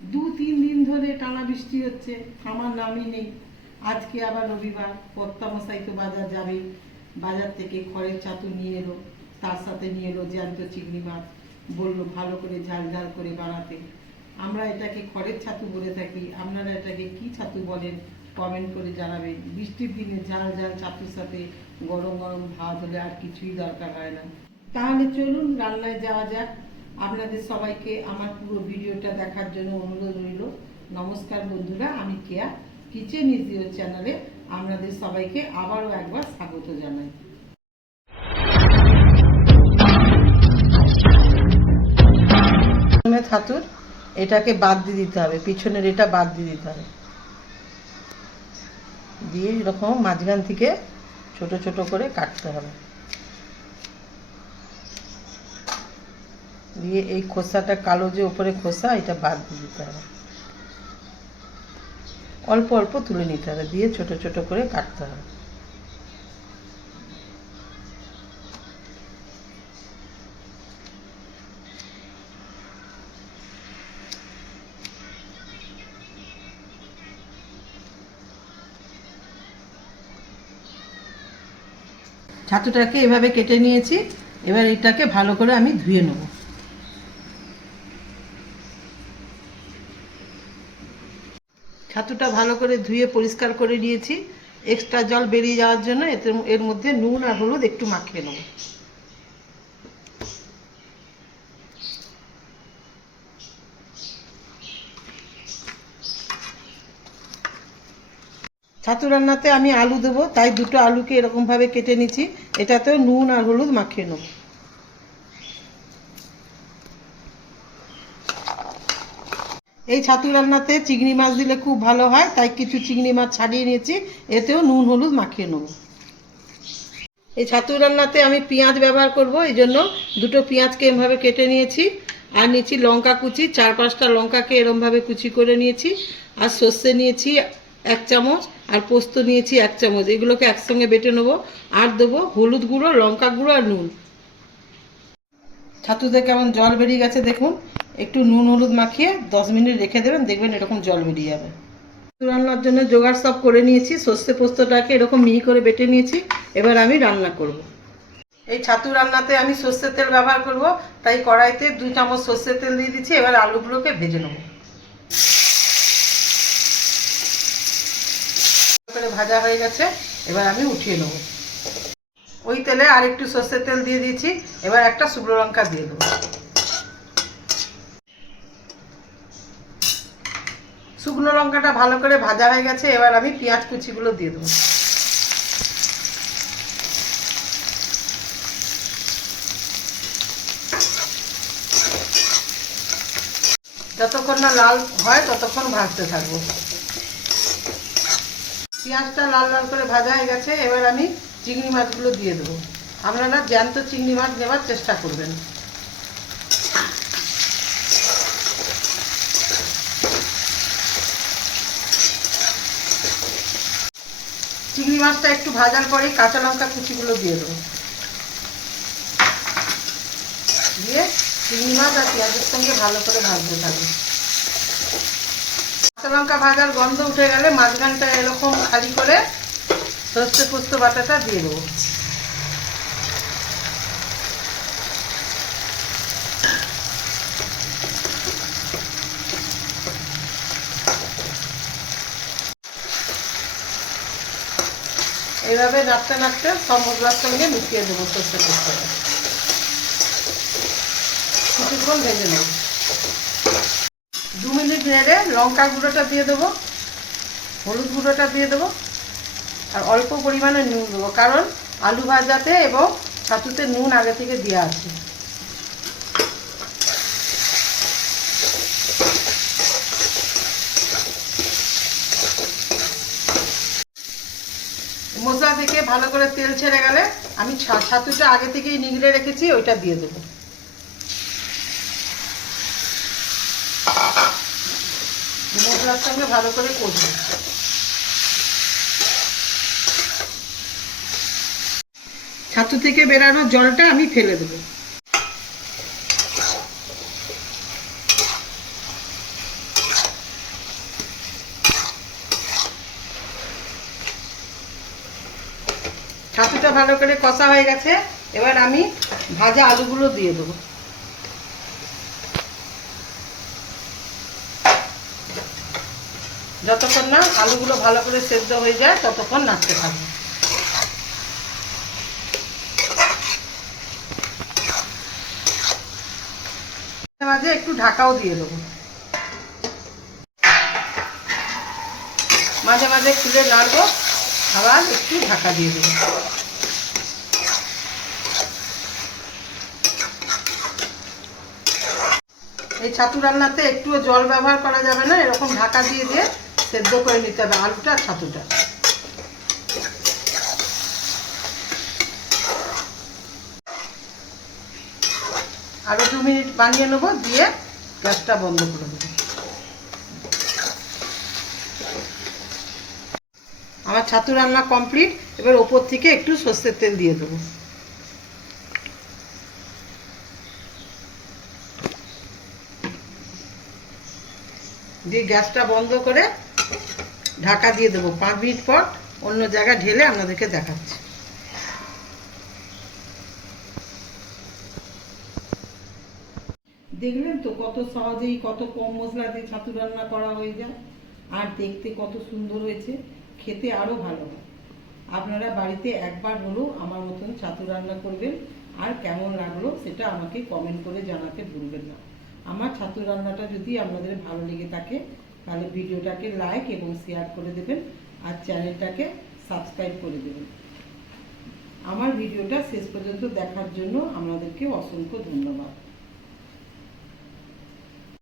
2-3 দিন ধরে টানা বৃষ্টি হচ্ছে, আমার নামই নেই। আজকে আবার রবিবার, কর্তামশাই তো বাজার যাবে, বাজার থেকে খড়ের ছাতু নিয়ে এলো, তার সাথে নিয়ে এলো জ্যান্ত চিংড়ি মাছ। বললো ভালো করে ঝাল ঝাল করে বানাতে। আমরা এটাকে খড়ের ছাতু বলে থাকি, আপনারা এটাকে কি ছাতু বলেন কমেন্ট করে জানাবেন। বৃষ্টির দিনে ঝাল ঝাল ছাতুর সাথে গরম গরম ভাত হলে আর কিছুই দরকার হয় না। তাহলে চলুন রান্নায় যাওয়া যাক। আপনাদের সবাইকে আমার পুরো ভিডিওটা দেখার জন্য অনুরোধ রইল। নমস্কার বন্ধুরা, আমি কেয়া, কিচেন ইজ ইওর চ্যানেলে আপনাদের সবাইকে আবারও একবার স্বাগত জানাই। ছাতুর এটাকে বাদ দিয়ে দিতে হবে, পিছনের এটা বাদ দিয়ে দিতে হবে, দিয়ে এরকম মাঝখান থেকে ছোট ছোট করে কাটতে হবে। দিয়ে এই খোসাটা, কালো যে উপরে খোসা, এটা বাদ দিয়ে দিতে হবে। অল্প অল্প তুলে নিতে হবে, দিয়ে ছোট ছোট করে কাটতে হবে। ছাতুটাকে এভাবে কেটে নিয়েছি, এবার এটাকে ভালো করে আমি ধুয়ে নেব। ছাতুটা ভালো করে ধুয়ে পরিষ্কার করে নিয়েছি, এক্সট্রা জল বেরিয়ে যাওয়ার জন্য এর মধ্যে নুন আর হলুদ একটু মাখিয়ে নেব। ছাতু রান্নাতে আমি আলু দেবো, তাই দুটো আলুকে এরকমভাবে কেটে নিচ্ছি, এটাতেও নুন আর হলুদ মাখিয়ে নেব। এই ছাতু রান্নাতে চিংড়ি মাছ দিলে খুব ভালো হয়, তাই কিছু চিংড়ি মাছ ছাড়িয়ে নিয়েছি, এতেও নুন হলুদ মাখিয়ে নেব। এই ছাতু রান্নাতে আমি পেঁয়াজ ব্যবহার করব, এই জন্য দুটো পেঁয়াজকে এরমভাবে কেটে নিয়েছি। আর নিয়েছি লঙ্কা কুচি, 4-5টা লঙ্কাকে এরমভাবে কুচি করে নিয়েছি। আর সর্ষে নিয়েছি 1 চামচ, আর পোস্ত নিয়েছি 1 চামচ। এগুলোকে একসঙ্গে বেটে নেবো। আর দেবো হলুদ গুঁড়ো, লঙ্কা গুঁড়ো আর নুন। ছাতুতে কেমন জল বেরিয়ে গেছে দেখুন। একটু নুন হলুদ মাখিয়ে 10 মিনিট রেখে দেবেন, দেখবেন এরকম জল বেরিয়ে যাবে। রান্নার জন্য জোগাড় সব করে নিয়েছি, সর্ষে পোস্তটাকে এরকম মিহি করে বেটে নিয়েছি। এবার আমি রান্না করব। এই ছাতু রান্নাতে আমি সর্ষের তেল ব্যবহার করব, তাই কড়াইতে 2 চামচ সর্ষের তেল দিয়ে দিচ্ছি। এবার আলুগুলোকে ভেজে নেব। ভাজা হয়ে গেছে, এবার আমি উঠিয়ে নেব। ওই তেলে আর একটু সর্ষের তেল দিয়ে দিয়েছি, এবার একটা শুকনো লঙ্কা দিয়ে দেবো। শুকনো লঙ্কাটা ভালো করে ভাজা হয়ে গেছে, এবার আমি পেঁয়াজ কুচিগুলো দিয়ে দেবো। যতক্ষণ না লাল হয় ততক্ষণ ভাজতে থাকবো। পেঁয়াজটা লাল লাল করে ভাজা হয়ে গেছে, এবার আমি চিংড়ি মাছগুলো দিয়ে দেবো। আপনারা জ্যান্ত চিংড়ি মাছ নেওয়ার চেষ্টা করবেন। চিংড়ি মাছটা একটু ভাজার পরে কাঁচা লঙ্কা কুচিগুলো দিয়ে দেবো। দিয়ে চিংড়ি মাছ আর পেঁয়াজের সঙ্গে ভালো করে ভাজতে থাকবে। কাঁচা লঙ্কা ভাজার গন্ধ উঠে গেলে মাঝখানটা এরকম খালি করে সর্ষে পোস্ত বাটাটা দিয়ে দেবো। এইভাবে নাড়তে নাড়তে সব মশলার সঙ্গে মিশিয়ে দেবো সর্ষে পোস্তটা। কিছুক্ষণ ভেজে নেব। 2 মিনিট নেড়ে লঙ্কা গুঁড়োটা দিয়ে দেবো, হলুদ গুঁড়োটা দিয়ে দেবো, আর অল্প পরিমাণে নুন দেবো, কারণ আলু ভাজাতে এবং ছাতুতে নুন আগে থেকে দেওয়া আছে। মশলা থেকে ভালো করে তেল ছেড়ে গেলে আমি ছাতুটা আগে থেকেই নিগড়ে রেখেছি, ওইটা দিয়ে দেবো। মশলার সঙ্গে ভালো করে কষবো। ছাতু থেকে বেরানো জলটা আমি ফেলে দেবো। ছাতুটা ভালো করে কষা হয়ে গেছে, এবার আমি ভাজা আলুগুলো দিয়ে দেবো। যতক্ষণ না আলুগুলো ভালো করে সেদ্ধ হয়ে যায় ততক্ষণ নাড়তে থাকবো। মাঝে একটু ঢাকাও দিয়ে দেবো, মাঝে মাঝে খুলে নাড়বো, আবার একটু ঢাকা দিয়ে দেবো। এই ছাতু রান্নাতে একটুও জল ব্যবহার করা যাবে না, এরকম ঢাকা দিয়ে দিয়ে সেদ্ধ করে নিতে হবে আলুটা আর ছাতুটা। আরো 2 মিনিট বানিয়ে নেবো, দিয়ে গ্যাসটা বন্ধ করে দেবো। আমার ছাতু রান্না কমপ্লিট। এবার ওপর থেকে একটু সর্ষের তেল দিয়ে দেবো। দিয়ে গ্যাসটা বন্ধ করে ঢাকা দিয়ে দেবো। 5 মিনিট পর অন্য জায়গায় ঢেলে আপনাদেরকে দেখাচ্ছি। দেখলেন তো কত সহজেই কত কম মশলা দিয়ে ছাতু রান্না করা হয়ে যায়, আর দেখতে কত সুন্দর হয়েছে, খেতে আরও ভালো হয়। আপনারা বাড়িতে একবার হলেও আমার মতন ছাতু রান্না করবেন, আর কেমন লাগলো সেটা আমাকে কমেন্ট করে জানাতে ভুলবেন না। আমার ছাতু রান্নাটা যদি আপনাদের ভালো লেগে থাকে তাহলে ভিডিওটাকে লাইক এবং শেয়ার করে দেবেন, আর চ্যানেলটাকে সাবস্ক্রাইব করে দেবেন। আমার ভিডিওটা শেষ পর্যন্ত দেখার জন্য আপনাদেরকে অসংখ্য ধন্যবাদ।